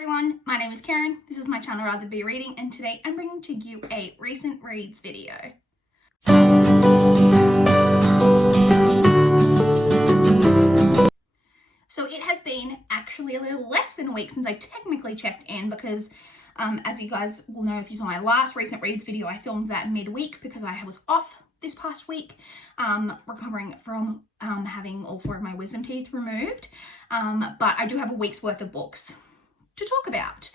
everyone, my name is Karen, this is my channel Rather Be Reading, and today I'm bringing to you a recent reads video. So it has been actually a little less than a week since I technically checked in because as you guys will know if you saw my last recent reads video, I filmed that midweek because I was off this past week, recovering from having all 4 of my wisdom teeth removed, but I do have a week's worth of books to talk about.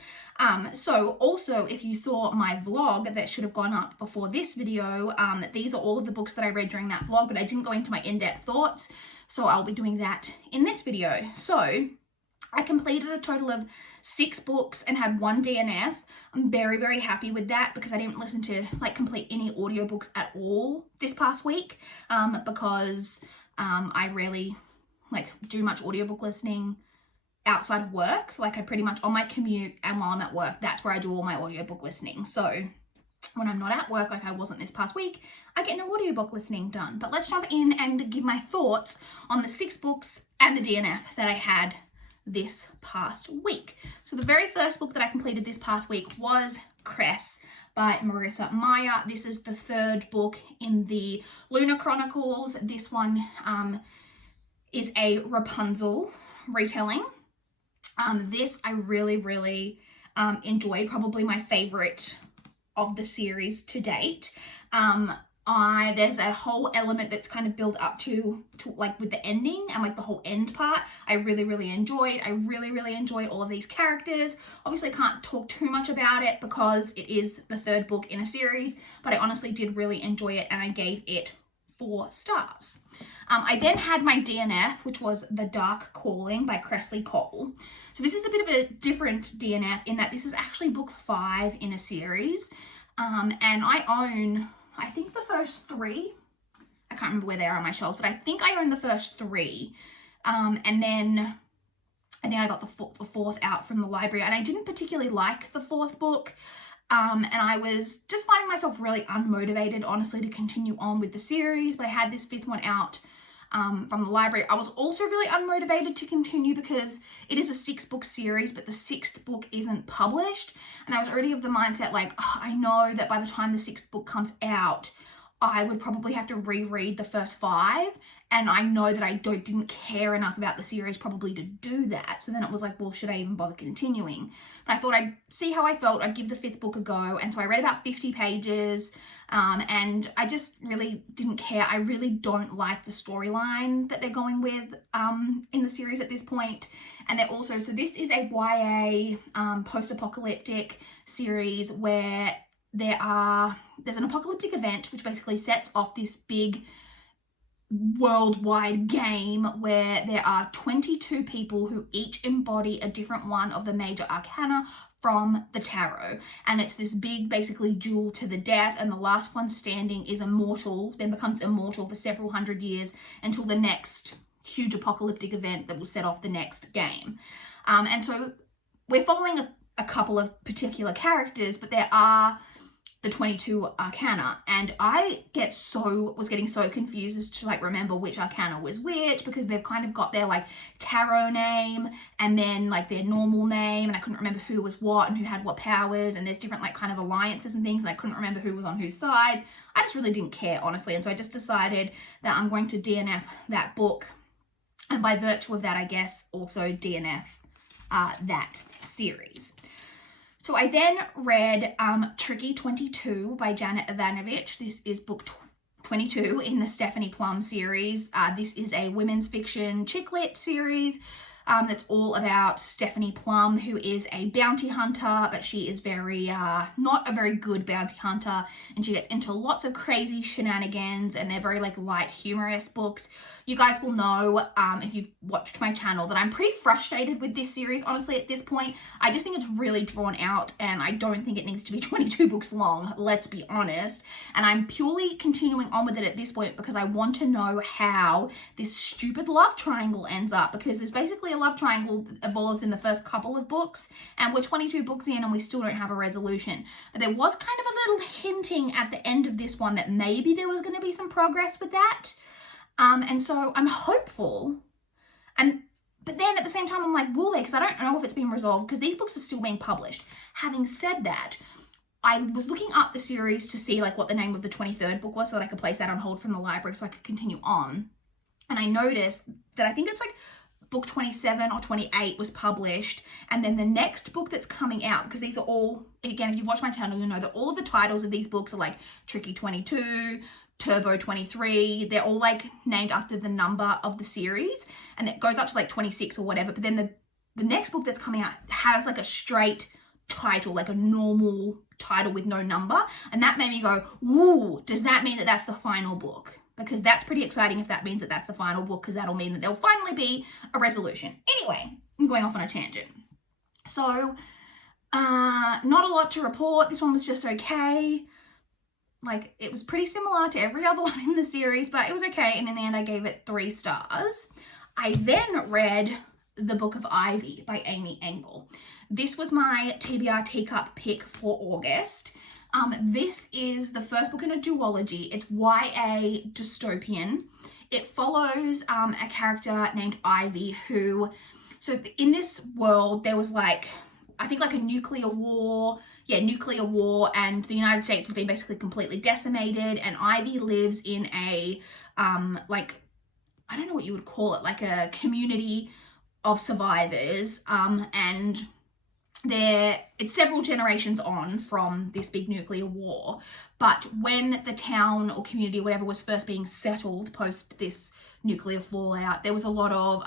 So also, if you saw my vlog that should have gone up before this video, these are all of the books that I read during that vlog, but I didn't go into my in-depth thoughts, so I'll be doing that in this video. So I completed a total of 6 books and had 1 DNF. I'm very, very happy with that because I didn't listen to complete any audiobooks at all this past week, because I rarely do much audiobook listening outside of work. I pretty much on my commute and while I'm at work, that's where I do all my audiobook listening. So when I'm not at work, like I wasn't this past week, I get no audiobook listening done. But let's jump in and give my thoughts on the 6 books and the DNF that I had this past week. So the very first book that I completed this past week was Cress by Marissa Meyer. This is the 3rd book in the Lunar Chronicles. This one is a Rapunzel retelling. This I really, really enjoyed, probably my favorite of the series to date. There's a whole element that's kind of built up to with the ending and the whole end part. I really, really enjoyed. I really, really enjoy all of these characters. Obviously, I can't talk too much about it because it is the 3rd book in a series, but I honestly did really enjoy it and I gave it 4 stars. I then had my DNF, which was The Dark Calling by Cress Cole. So this is a bit of a different DNF in that this is actually book 5 in a series. And I own, I think, the first 3. I can't remember where they are on my shelves, but I think I own the first 3. And then I think I got the 4th out from the library, and I didn't particularly like the 4th book. And I was just finding myself really unmotivated, honestly, to continue on with the series, but I had this 5th one out from the library. I was also really unmotivated to continue because it is a 6-book series, but the 6th book isn't published. And I was already of the mindset I know that by the time the 6th book comes out, I would probably have to reread the first 5. And I know that I didn't care enough about the series probably to do that. So then it was well, should I even bother continuing? But I thought I'd see how I felt. I'd give the 5th book a go. And so I read about 50 pages and I just really didn't care. I really don't like the storyline that they're going with in the series at this point. And they're also, so this is a YA post-apocalyptic series where there's an apocalyptic event which basically sets off this big worldwide game where there are 22 people who each embody a different one of the major arcana from the tarot, and it's this big basically duel to the death, and the last one standing is immortal, then becomes immortal for several hundred years until the next huge apocalyptic event that will set off the next game. And so we're following a couple of particular characters, but there are the 22 arcana, and I was getting so confused as to remember which arcana was which, because they've kind of got their tarot name and then their normal name, and I couldn't remember who was what and who had what powers, and there's different kind of alliances and things, and I couldn't remember who was on whose side. I just really didn't care, honestly, and so I just decided that I'm going to DNF that book, and by virtue of that, I guess also DNF that series. So I then read Tricky 22 by Janet Ivanovich. This is book 22 in the Stephanie Plum series. This is a women's fiction chick lit series that's all about Stephanie Plum, who is a bounty hunter, but she is not a very good bounty hunter, and she gets into lots of crazy shenanigans, and they're very light humorous books. You guys will know, if you've watched my channel, that I'm pretty frustrated with this series, honestly, at this point. I just think it's really drawn out, and I don't think it needs to be 22 books long, let's be honest. And I'm purely continuing on with it at this point because I want to know how this stupid love triangle ends up, because there's basically a love triangle that evolves in the first couple of books, and we're 22 books in and we still don't have a resolution. But there was kind of a little hinting at the end of this one that maybe there was going to be some progress with that. And so I'm hopeful, and But then at the same time, I'm like, will they? Because I don't know if it's been resolved because these books are still being published. Having said that, I was looking up the series to see like what the name of the 23rd book was so that I could place that on hold from the library so I could continue on. And I noticed that I think it's like book 27 or 28 was published, and then the next book that's coming out, because these are all, again, if you've watched my channel, you'll know that all of the titles of these books are like Tricky 22, Turbo 23, they're all like named after the number of the series, and it goes up to like 26 or whatever. But then the next book that's coming out has like a straight title, like a normal title with no number, and that made me go, ooh, does that mean that that's the final book? Because that's pretty exciting if that means that that's the final book, because that'll mean that there'll finally be a resolution. Anyway, I'm going off on a tangent. So, not a lot to report. This one was just okay. Like, it was pretty similar to every other one in the series, but it was okay. And in the end, I gave it 3 stars. I then read The Book of Ivy by Amy Engel. This was my TBR teacup pick for August. This is the first book in a duology. It's YA dystopian. It follows a character named Ivy who, so in this world, there was like, I think like a nuclear war, and the United States has been basically completely decimated, and Ivy lives in a, like, I don't know what you would call it, like a community of survivors, and it's several generations on from this big nuclear war, but when the town or community or whatever was first being settled post this nuclear fallout, there was a lot of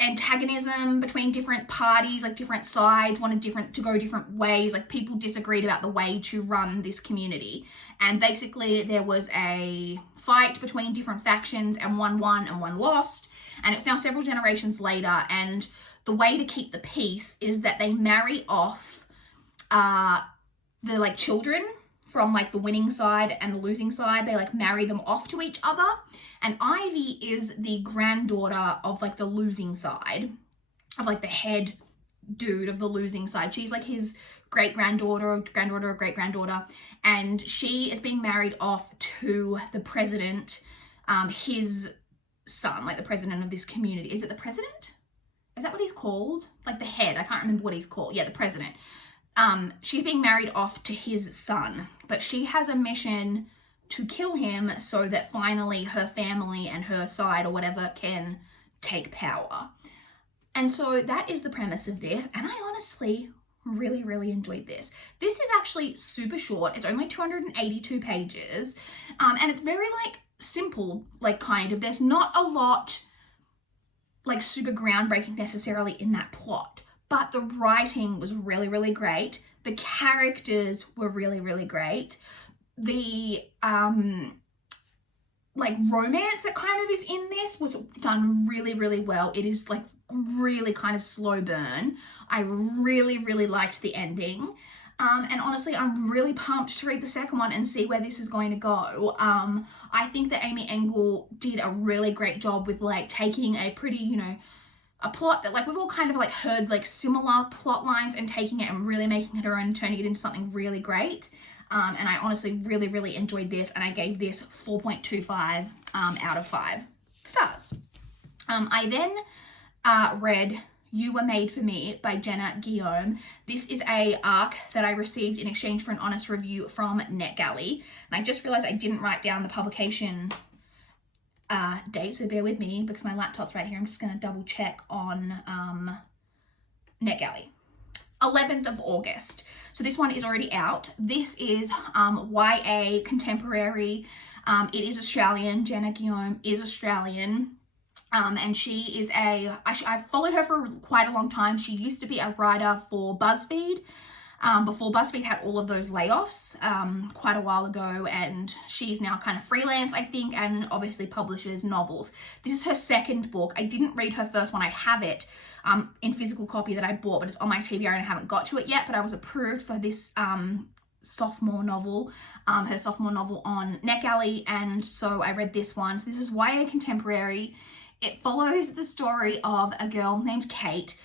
antagonism between different parties, like different sides wanted to go different ways, like people disagreed about the way to run this community, and basically there was a fight between different factions, and one won and one lost, and it's now several generations later, and the way to keep the peace is that they marry off the like children from like the winning side and the losing side. They like marry them off to each other. And Ivy is the granddaughter of like the losing side, of like the head dude of the losing side. She's like his great-granddaughter or great-granddaughter. And she is being married off to the president, his son, like the president of this community. Is it the president? Is that what he's called? Like the head, I can't remember what he's called. Yeah, the president. She's being married off to his son, but she has a mission to kill him so that finally her family and her side or whatever can take power. And so that is the premise of this. And I honestly really, really enjoyed this. This is actually super short. It's only 282 pages. And it's very like simple, like kind of, there's not a lot like super groundbreaking necessarily in that plot, but the writing was really, really great. The characters were really, really great. The like romance that kind of is in this was done really, really well. It is like really kind of slow burn. I really, really liked the ending. And honestly, I'm really pumped to read the second one and see where this is going to go. I think that Amy Engel did a really great job with like taking a pretty, you know, a plot that like we've all kind of like heard like similar plot lines and taking it and really making it her own, turning it into something really great. And I honestly really, really enjoyed this, and I gave this 4.25 out of 5 stars. I then read You Were Made for Me by Jenna Guillaume. This is a ARC that I received in exchange for an honest review from NetGalley. And I just realized I didn't write down the publication date, so bear with me because my laptop's right here. I'm just going to double check on NetGalley. 11th of August. So this one is already out. This is YA contemporary. It is Australian. Jenna Guillaume is Australian. And she is I've followed her for quite a long time. She used to be a writer for BuzzFeed, before BuzzFeed had all of those layoffs quite a while ago, and she's now kind of freelance, I think, and obviously publishes novels. This is her second book. I didn't read her first one. I have it in physical copy that I bought, but it's on my TBR and I haven't got to it yet, but I was approved for this sophomore novel, her sophomore novel on NetGalley, and so I read this one. So this is YA contemporary. It follows the story of a girl named Kate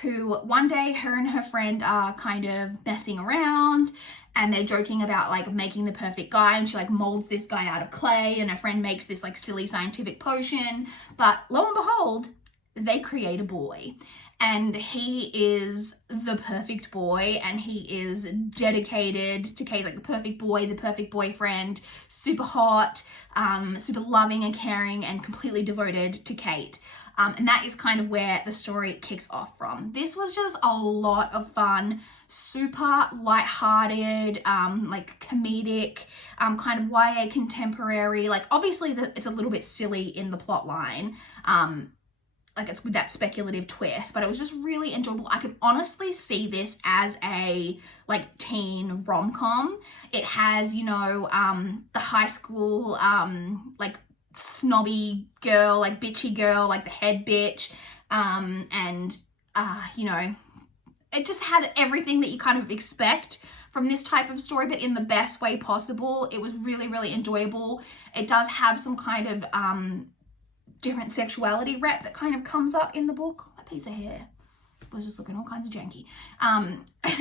who one day her and her friend are kind of messing around, and they're joking about like making the perfect guy, and she like molds this guy out of clay, and her friend makes this like silly scientific potion, but lo and behold, they create a boy. And he is the perfect boy, and he is dedicated to Kate, like the perfect boy, the perfect boyfriend, super hot, super loving and caring, and completely devoted to Kate. And that is kind of where the story kicks off from. This was just a lot of fun, super lighthearted, like comedic, kind of YA contemporary. Like obviously it's a little bit silly in the plot line. Like it's with that speculative twist, but it was just really enjoyable. I could honestly see this as a like teen rom-com. It has, you know, the high school, like snobby girl, like bitchy girl, like the head bitch. You know, it just had everything that you kind of expect from this type of story, but in the best way possible. It was really, really enjoyable. It does have some kind of, different sexuality rep that kind of comes up in the book. That piece of hair was just looking all kinds of janky.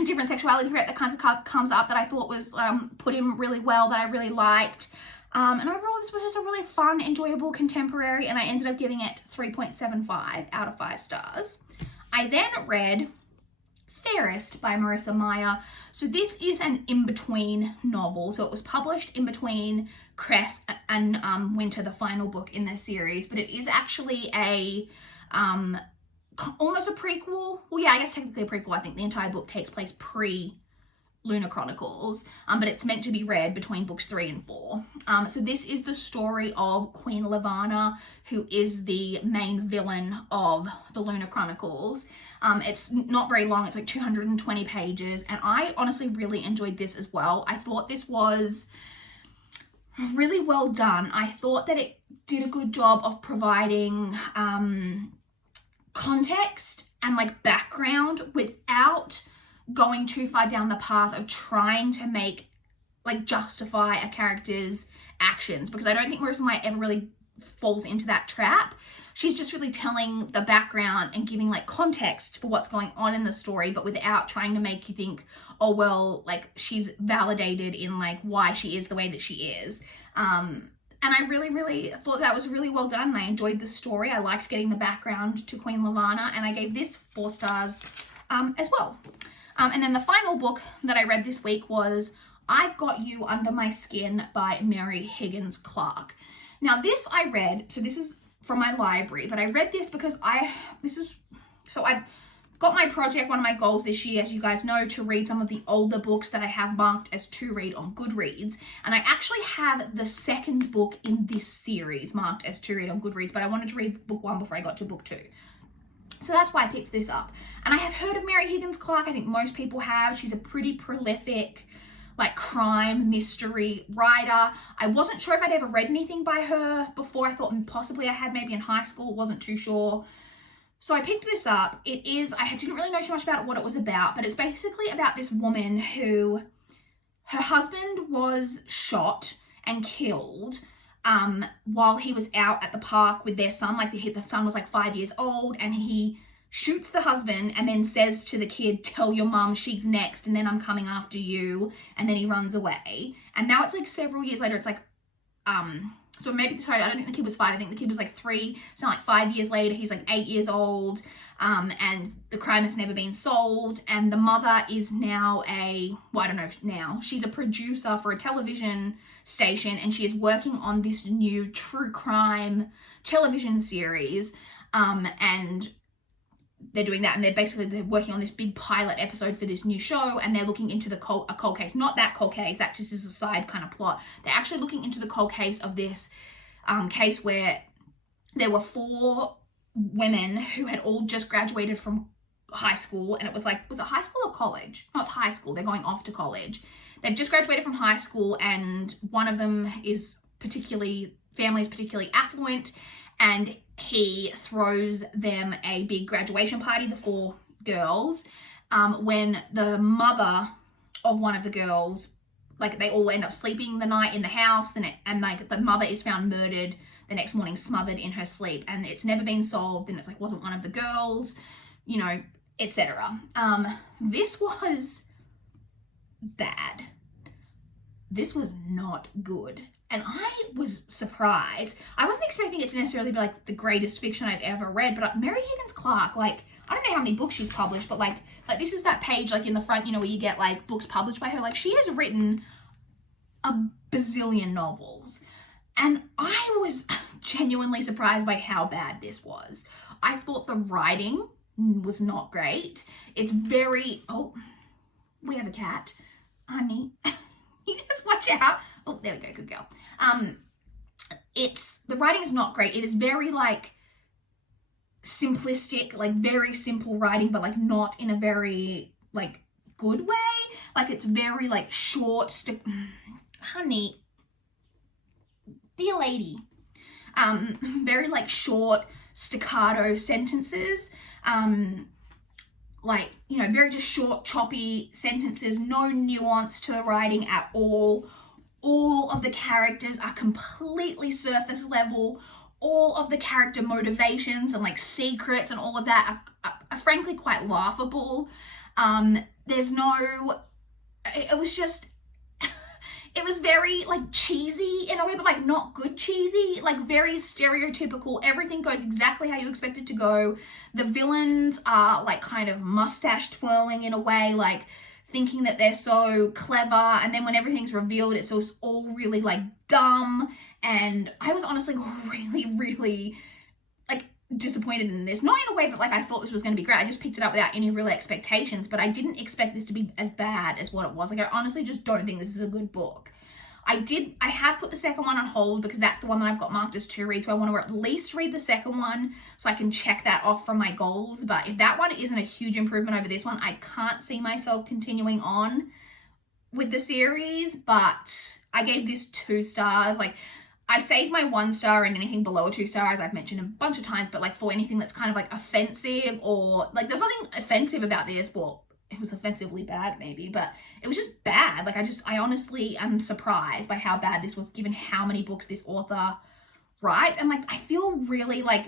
Different sexuality rep that kind of comes up that I thought was put in really well, that I really liked. And overall, this was just a really fun, enjoyable contemporary, and I ended up giving it 3.75 out of 5 stars. I then read Fairest by Marissa Meyer. So this is an in-between novel. So it was published in between Cress and Winter, the final book in their series, but it is actually a almost a prequel. Well, yeah, I guess technically a prequel. I think the entire book takes place pre-Lunar Chronicles, but it's meant to be read between books 3 and 4. So this is the story of Queen Levana, who is the main villain of the Lunar Chronicles. It's not very long. It's like 220 pages, and I honestly really enjoyed this as well. I thought this was really well done. I thought that it did a good job of providing context and like background without going too far down the path of trying to make like justify a character's actions, because I don't think Marissa Meyer ever really falls into that trap. She's just really telling the background and giving like context for what's going on in the story, but without trying to make you think, oh, well, like she's validated in like why she is the way that she is. And I really, really thought that was really well done. And I enjoyed the story. I liked getting the background to Queen Levana, and I gave this 4 stars as well. And then the final book that I read this week was I've Got You Under My Skin by Mary Higgins Clark. Now this I read, so this is from my library, but I read this because I've got my project, one of my goals this year, as you guys know, to read some of the older books that I have marked as to read on Goodreads. And I actually have the second book in this series marked as to read on Goodreads, but I wanted to read book 1 before I got to book 2. So that's why I picked this up. And I have heard of Mary Higgins Clark. I think most people have. She's a pretty prolific, like, crime mystery writer. I wasn't sure if I'd ever read anything by her before. I thought possibly I had, maybe in high school, wasn't too sure. So I picked this up. It is, I didn't really know too much about what it was about, but it's basically about this woman who, her husband was shot and killed while he was out at the park with their son. Like the son was like 5 years old, and he shoots the husband and then says to the kid, tell your mum she's next and then I'm coming after you. And then he runs away. And now it's like several years later. It's like, so maybe, sorry, I don't think the kid was 5. I think the kid was like 3. So like 5 years later, he's like 8 years old. And the crime has never been solved. And the mother is now she's a producer for a television station, and she is working on this new true crime television series. And they're doing that, and they're working on this big pilot episode for this new show, and they're looking into a cold case. Not that cold case, that just is a side kind of plot. They're actually looking into the cold case of this case where there were 4 women who had all just graduated from high school, and it was like, was it high school or college? No, it's high school. They're going off to college. They've just graduated from high school, and one of them is particularly affluent, and he throws them a big graduation party, the 4 girls, when the mother of one of the girls, like, they all end up sleeping the night in the house, and like the mother is found murdered the next morning, smothered in her sleep, and it's never been solved, and it's like, wasn't one of the girls, etc. This was bad. this was not good. And I was surprised. I wasn't expecting it to necessarily be like the greatest fiction I've ever read, but Mary Higgins Clark, like, I don't know how many books she's published, but like this is that page like in the front, you know, where you get like books published by her. Like, she has written a bazillion novels. And I was genuinely surprised by how bad this was. I thought the writing was not great. It's very, oh, we have a cat. Honey, you just watch out. Oh, there we go, good girl. The writing is not great. It is very like simplistic, like very simple writing, but like not in a very like good way. Like, it's very like short, honey, dear lady, very like short staccato sentences, like, you know, very just short, choppy sentences, no nuance to the writing at all. All of the characters are completely surface level. All of the character motivations and like secrets and all of that are frankly quite laughable. There's no, it was just, it was very like cheesy in a way, but like not good cheesy, like very stereotypical. Everything goes exactly how you expect it to go. The villains are like kind of mustache twirling in a way, like thinking that they're so clever, and then when everything's revealed, it's just all really like dumb. And I was honestly really like disappointed in this. Not in a way that like I thought this was going to be great. I just picked it up without any real expectations, but I didn't expect this to be as bad as what it was. Like, I honestly just don't think this is a good book. I have put the second one on hold because that's the one that I've got marked as to read, so I want to at least read the second one so I can check that off from my goals. But if that one isn't a huge improvement over this one, I can't see myself continuing on with the series. But I gave this 2 stars. Like, I saved my 1 star and anything below a 2 star, as I've mentioned a bunch of times, but like for anything that's kind of like offensive, or like there's nothing offensive about this. Well, it was offensively bad maybe, but it was just bad. Like, I honestly am surprised by how bad this was, given how many books this author writes. And like, I feel really like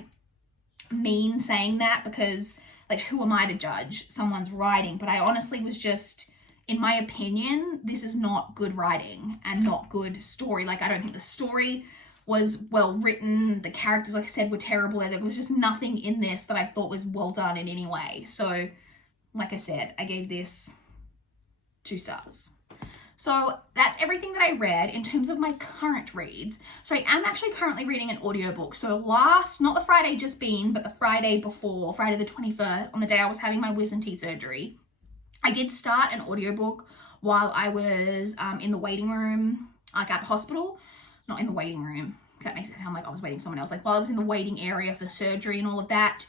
mean saying that, because like, who am I to judge someone's writing? But I honestly was just, in my opinion, this is not good writing and not good story. Like, I don't think the story was well written. The characters, like I said, were terrible. There was just nothing in this that I thought was well done in any way. So, like I said, I gave this 2 stars. So that's everything that I read in terms of my current reads. So I am actually currently reading an audiobook. So not the Friday just been, but the Friday before, Friday the 21st, on the day I was having my wisdom teeth surgery, I did start an audiobook while I was in the waiting room, like at the hospital. Not in the waiting room. That makes it sound like I was waiting for someone else. Like, while I was in the waiting area for surgery and all of that,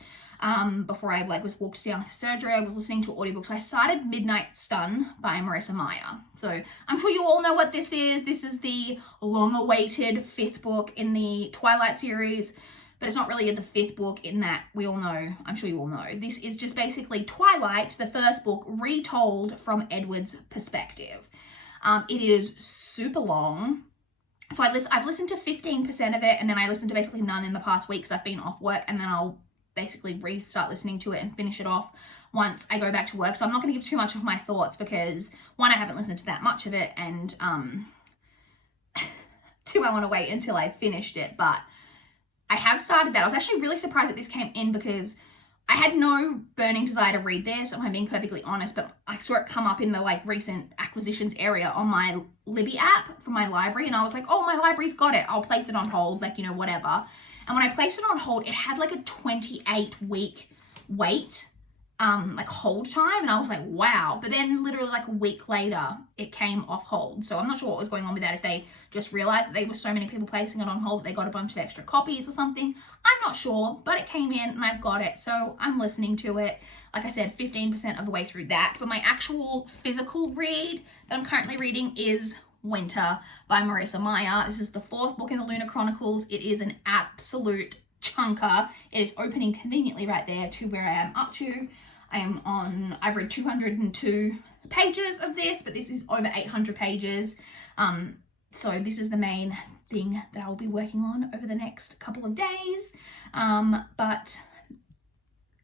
before I like was walked down for surgery, I was listening to an audiobook. So I started Midnight Stun by Marissa Meyer. So I'm sure you all know what this is. This is the long-awaited 5th book in the Twilight series, but it's not really the 5th book in that we all know, I'm sure you all know. This is just basically Twilight, the first book, retold from Edward's perspective. It is super long. So I've listened to 15% of it, and then I listened to basically none in the past week because I've been off work, and then I'll basically restart listening to it and finish it off once I go back to work. So I'm not going to give too much of my thoughts because, 1, I haven't listened to that much of it, and 2, I want to wait until I've finished it. But I have started that. I was actually really surprised that this came in because I had no burning desire to read this, if I'm being perfectly honest, but I saw it come up in the like recent acquisitions area on my Libby app from my library, and I was like, oh, my library's got it. I'll place it on hold, like, you know, whatever. And when I placed it on hold, it had like a 28-week wait, like hold time. And I was like, wow. But then literally like a week later, it came off hold. So I'm not sure what was going on with that. If they just realized that there were so many people placing it on hold that they got a bunch of extra copies or something. I'm not sure, but it came in and I've got it. So I'm listening to it. Like I said, 15% of the way through that. But my actual physical read that I'm currently reading is Winter by Marissa Meyer. This is the 4th book in the Lunar Chronicles. It is an absolute chunker. It is opening conveniently right there to where I am up to. I've read 202 pages of this, but this is over 800 pages. So this is the main thing that I will be working on over the next couple of days. But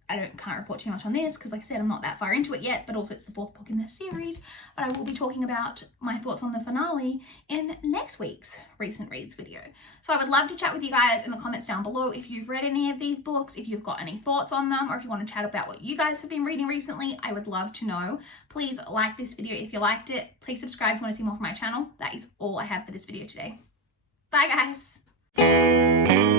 can't report too much on this because, like I said, I'm not that far into it yet, but also it's the 4th book in the series. But I will be talking about my thoughts on the finale in next week's recent reads video. So I would love to chat with you guys in the comments down below if you've read any of these books, if you've got any thoughts on them, or if you want to chat about what you guys have been reading recently. I would love to know. Please like this video if you liked it. Please subscribe if you want to see more from my channel. That is all I have for this video today. Bye guys.